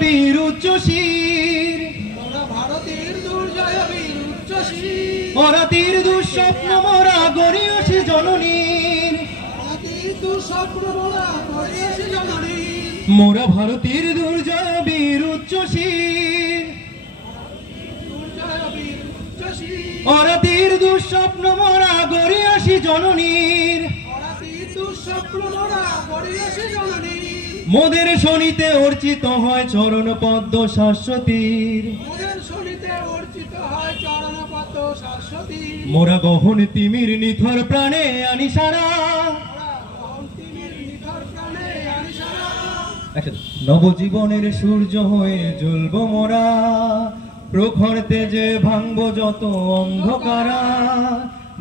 বীর উচ্চশির মোরা ভারতের দুর্জয় বীর উচ্চশির মোরা তীর দুঃস্বপ্ন মোরা গড়িয়সি জননীর ভারতের দুঃস্বপ্ন মোরা গড়িয়সি জননীর মোরা ভারতের দুর্জয় বীর উচ্চশির দুর্জয় বীর উচ্চশির মোরা তীর দুঃস্বপ্ন মোরা গড়িয়সি জননীর ভারতের দুঃস্বপ্ন মোরা গড়িয়সি জননীর মোদের শনিতে অর্চিত হয় চরণ পদ্ম শাশ্বতীর মোদের শনিতে অর্চিত হয় চরণপদ্ম শাশ্বতী মোরা গহন তিমির নিথর প্রাণে আনি সারা অন্তিমের নিথর প্রাণে আনি সারা নবজীবনের সূর্য হয়ে জ্বলব মোরা প্রখর তেজে ভাঙব যত অন্ধকারা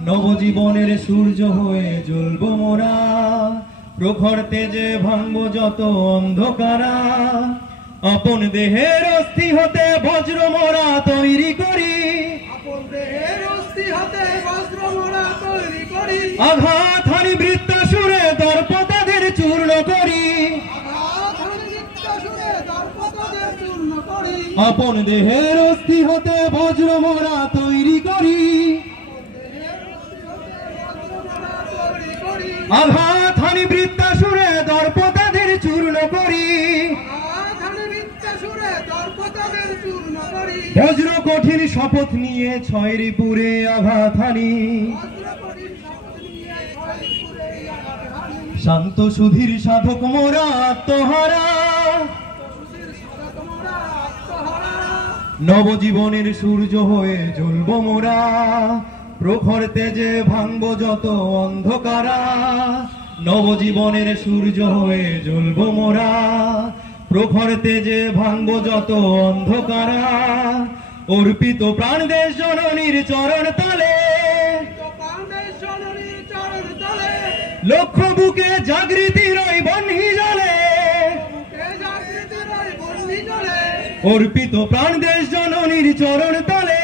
নবজীবনের সূর্য হয়ে জ্বলব মোরা প্রখর তেজে ভাঙব যত অন্ধকারা আপন দেহের অস্থি হতে বজ্র মোরা তৈরি করি আপন দেহের অস্থি হতে বস্ত্র মোরা তৈরি করি আঘাত হানি বৃত্তাসুরে দর্প তাদের চূর্ণ করি আঘাত হানি বৃত্তাসুরে দর্প তাদের চূর্ণ করি আপন দেহের অস্থি হতে বজ্র মোরা তৈরি করি আঘাত হানি বৃত্তাসুরে দর্প তাদের চূর্ণ করি বজ্র কঠিন শপথ নিয়ে ছয়রিপুরে আঘাত হানি শান্ত সুধীর সাধক মোরা আত্মহারা নবজীবনের সূর্য হয়ে জ্বলব মোরা প্রখর তেজে ভাঙব যত অন্ধকারা নবজীবনের সূর্য হয়ে জ্বলব মোরা প্রখর তেজে ভাঙব যত অন্ধকারা অর্পিত প্রাণ দেশ জননীর চরণ তলে লক্ষ বুকে জাগৃতির ওই বহ্নি জলে অর্পিত প্রাণ দেশ জননীর চরণ তলে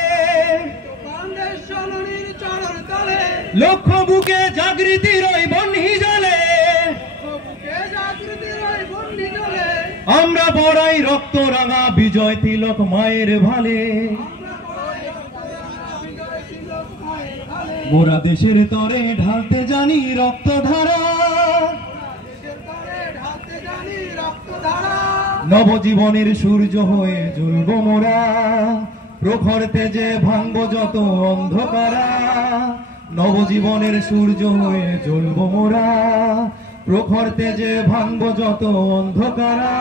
লক্ষ বুকে জাগৃতির ওই বহ্নি জলে আমরা বড়াই রক্ত রাঙা বিজয় তিলক মায়ের ভালে গোরা দেশের তরে ঢালতে জানি রক্তধারা নবজীবনের সূর্য হয়ে জ্বলব মোরা প্রখর তেজে ভাঙব যত অন্ধকারা নবজীবনের সূর্য হয়ে জ্বলব মোরা প্রখর তেজে ভাঙব যত অন্ধকারা।